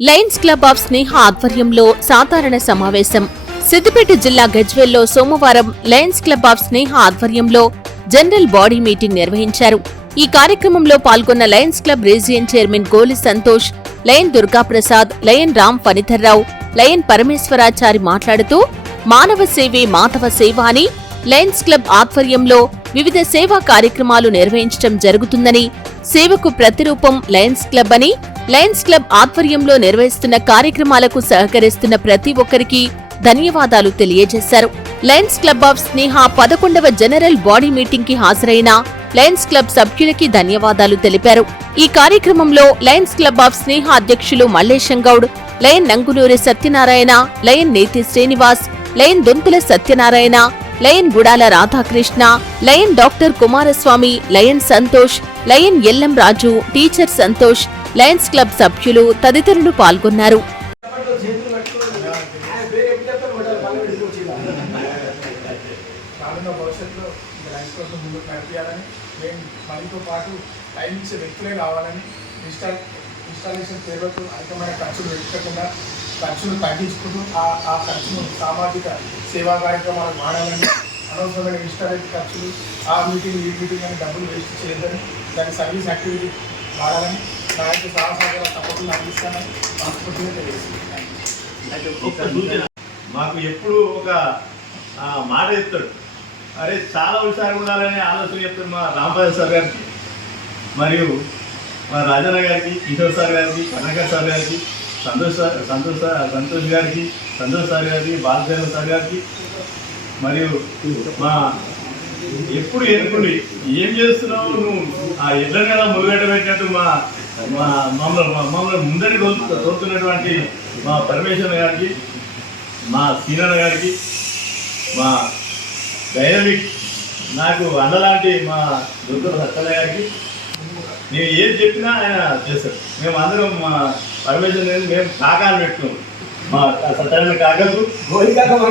Lions club of స్నేహ ఆధ్వర్యంలో సాధారణ సమావేశం. సిద్దిపేట జిల్లా గజ్వేల్లో సోమవారం లయన్స్ క్లబ్ ఆఫ్ స్నేహ ఆధ్వర్యంలో జనరల్ బాడీ మీటింగ్ నిర్వహించారు. ఈ కార్యక్రమంలో పాల్గొన్న Lions club region chairman Goli Santosh lion Durgaprasad lion Ram Phanidhar Rao lion Parameshwarachari మాట్లాడుతూ మానవ సేవే మాధవ సేవ అని లయన్స్ క్లబ్ ఆధ్వర్యంలో వివిధ సేవా కార్యక్రమాలు నిర్వహించడం జరుగుతుందని సేవకు ప్రతిరూపం లయన్స్ క్లబ్ అని లయన్స్ క్లబ్ ఆధ్వర్యంలో నిర్వహిస్తున్న కార్యక్రమాలకు సహకరిస్తున్న ప్రతి ఒక్కరికి ధన్యవాదాలు తెలియజేశారు. లయన్స్ క్లబ్ ఆఫ్ స్నేహ పదకొండవ జనరల్ బాడీ మీటింగ్కి హాజరైన లయన్స్ క్లబ్ సభ్యులకి ధన్యవాదాలు తెలిపారు. ఈ కార్యక్రమంలో లయన్స్ క్లబ్ ఆఫ్ స్నేహ అధ్యక్షులు Mallesham Goud lion Nangunuri Satyanarayana lion Neti Srinivas lion Dontula Satyanarayana lion Gudala Radhakrishna lion doctor Kumaraswamy lion Santosh lion LM Raju teacher Santosh lions club సభ్యులు తదితరులు పాల్గొన్నారు. భవిష్యత్తులో పాటు ఇన్స్టాల్ ఇన్స్టాలేషన్ పేర్లతో అధికమైన ఖర్చులు పెట్టకుండా ఖర్చులు తగ్గించుకుంటూ ఆ ఆ ఖర్చును సామాజిక సేవా కార్యక్రమాలు వాడాలని అనవసరమైన ఇన్స్టాలేషన్ ఖర్చులు ఆ మీటింగ్ ఈ మీటింగ్ అని డబ్బులు వేస్ట్ చేయొద్దని దాని సర్వీస్ యాక్టివిటీ వాడాలని తప్పకుండా అందిస్తానని మనస్ఫూర్తిగా తెలియజేస్తున్నాను మాకు ఎప్పుడు ఒక మాట చెప్తాడు. అరే చాలా హుషారుగా ఉండాలని ఆలోచన చెప్తాడు మా రాంపాల్ సార్ గారికి. మరియు మా రాజన్న గారికి కిషోర్ సార్ గారికి కనక సార్ గారికి సంతోష్ సార్ సంతోష్ సార్ సంతోష్ గారికి సంతోష్ సార్ గారికి బాలచంద్ర సార్ గారికి. మరియు మా ఎప్పుడు ఎన్నుకుని ఏం చేస్తున్నావు నువ్వు? ఆ ఎడ్ల నెల మురుగడ్డ పెట్టినట్టు మా మా మమ్మల్ని మమ్మల్ని ముందరి తోలుతున్నటువంటి మా పరమేశ్వర గారికి మా సీనన్న గారికి మా డైనమిక్ నాకు అన్నలాంటి మా దుర్గ సత్యన్న గారికి నేను ఏది చెప్పినా ఆయన చేస్తాడు. మేము అందరం మా పరమేశ్వర గారిని మేము కాకాని పెట్టుకున్నాం. మా సత్యన్న కాకకు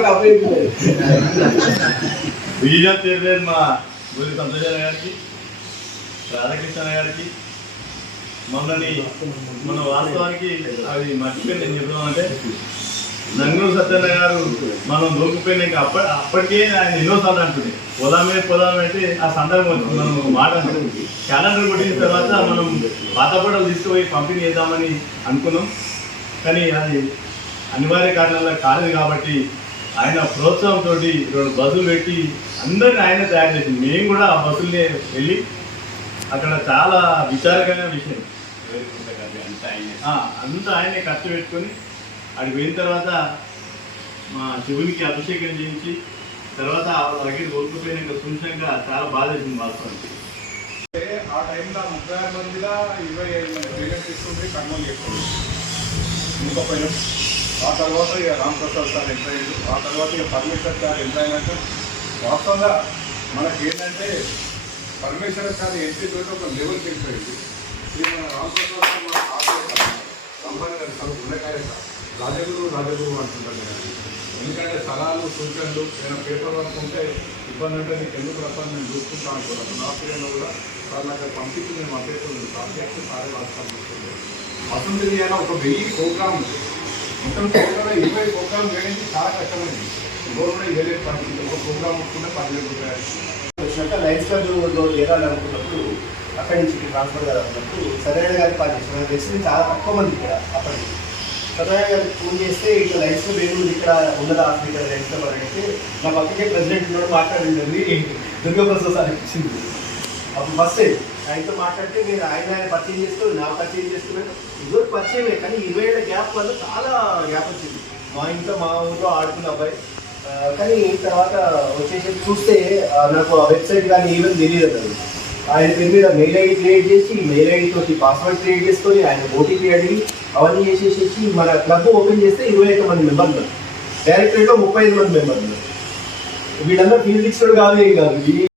అప్పగించలేదు విజయం తీరలేదు మా గురి సంతోషాల గారికి రాధాకృష్ణ గారికి మమ్మల్ని మన వాస్తవానికి అది మర్చిపోయి నేను చెప్తామంటే నంగూరు సత్యన్న గారు మనం దొరికిపోయిన ఇంకా అప్పటి అప్పటికే ఆయన ఎన్నోసార్లు అంటుంది. పోదామే పోదామే అంటే ఆ సందర్భం వచ్చింది. మనం మాట క్యాలెండర్ కొట్టిన తర్వాత మనం పాత పడవలు తీసుకుపోయి పంపిణీ చేద్దామని అనుకున్నాం. కానీ అది అనివార్య కారణాల కాలేదు కాబట్టి ఆయన ప్రోత్సాహంతో రెండు బస్సులు పెట్టి అందరిని ఆయన తయారు చేసింది. మేము కూడా ఆ బస్సులనే వెళ్ళి అక్కడ చాలా విచారకరమైన విషయం. అంతా ఆయనే. ఖర్చు పెట్టుకొని అక్కడికి పోయిన తర్వాత మా శివునికి అభిషేకం చేయించి తర్వాత వాళ్ళ దగ్గర కోరుకుపోయినాక సుంచంగా చాలా బాధ వేసింది వాస్తవానికి. అంటే ఆ టైంలో ముప్పై ఆరు మందిలో ఇరవై ఐదు మంది పేరెంట్స్ తీసుకుంటే కన్వోల్ చేసుకుంది ఇంకపోయినాం ఆ తర్వాత ఇక రామ్ ప్రసాద్ సార్ ఎంటర్ అయ్యారు. ఆ తర్వాత ఇక పరమేశ్వర్ సార్ ఎంటర్ అయినాక వాస్తవంగా మనకి ఏంటంటే పరమేశ్వర సార్ ఎంట్రీ ఒక వెళ్ళిపోయింది ఇది రాజగురు రాజగురు అంటుంటాను కదా ఎందుకంటే స్థలాలు సూచనలు నేను పేపర్ వర్క్ ఉంటే ఇబ్బంది ఉంటే నీకు ఎందుకు రసాలు నేను చూసుకుంటా అనుకున్నాను నా పీరియడ్లో కూడా సార్ నాకు అది పంపించి నేను మా పేపర్ సబ్జెక్ట్ సారే రాస్తాను వసంత చేయాలి ఒక వెయ్యి ప్రోగ్రామ్ ఉంది మొత్తం టోటల్గా ఇరవై ప్రోగ్రామ్ వేయడానికి చాలా కష్టమైంది గవర్నమెంట్ వేరే పరిస్థితి ఒక ప్రోగ్రామ్ వస్తుంటే పదివేల రూపాయలు వచ్చినాక లైన్స్ క్లబ్లో చేరాలి అనుకున్నప్పుడు అక్కడి నుంచి ట్రాన్స్ఫర్ కాదన్నప్పుడు సత్యనారాయణ గారికి కాల్ చేసిన తెలిసి తెలిసింది చాలా తక్కువ మంది ఇక్కడ అప్పటికి సత్యనారాయణ గారికి ఫోన్ చేస్తే ఇట్లా లైన్స్ క్లబ్ ఏమి ఇక్కడ ఉన్నదా ఇక్కడ లైన్స్ క్లబ్ అని అంటే నా పక్కకే ప్రెసిడెంట్ ఉన్నాడు మాట్లాడింది దుర్గాప్రసాద్ సార్ ఇచ్చింది. అప్పుడు ఫస్ట్ ఆయనతో మాట్లాడితే నేను ఆయన ఆయన పరిచయం చేస్తూ నా పరిచయం చేస్తున్నాను ఇదో పరిచయమే కానీ ఇరవై ఏళ్ళ గ్యాప్ వల్ల చాలా గ్యాప్ వచ్చింది. మా ఇంట్లో మా ఊళ్ళో ఆడుకున్న అబ్బాయి కానీ తర్వాత వచ్చేసి చూస్తే నాకు ఆ వెబ్సైట్ కానీ ఈవెన్ తెలియదు అది. ఆయన పేరు మీద మెయిల్ ఐడి క్రియేట్ చేసి మెయిల్ ఐడితోటి పాస్వర్డ్ క్రియేట్ చేసుకొని ఆయన ఓటీపీ అడిగి అవన్నీ చేసేసేసి మన క్లబ్ ఓపెన్ చేస్తే ఇరవై ఐదు మంది మెంబర్లు డైరెక్టర్లో ముప్పై ఐదు మంది మెంబర్లు వీళ్ళందరూ ఫీజిక్స్ కాదు ఏం కాదు.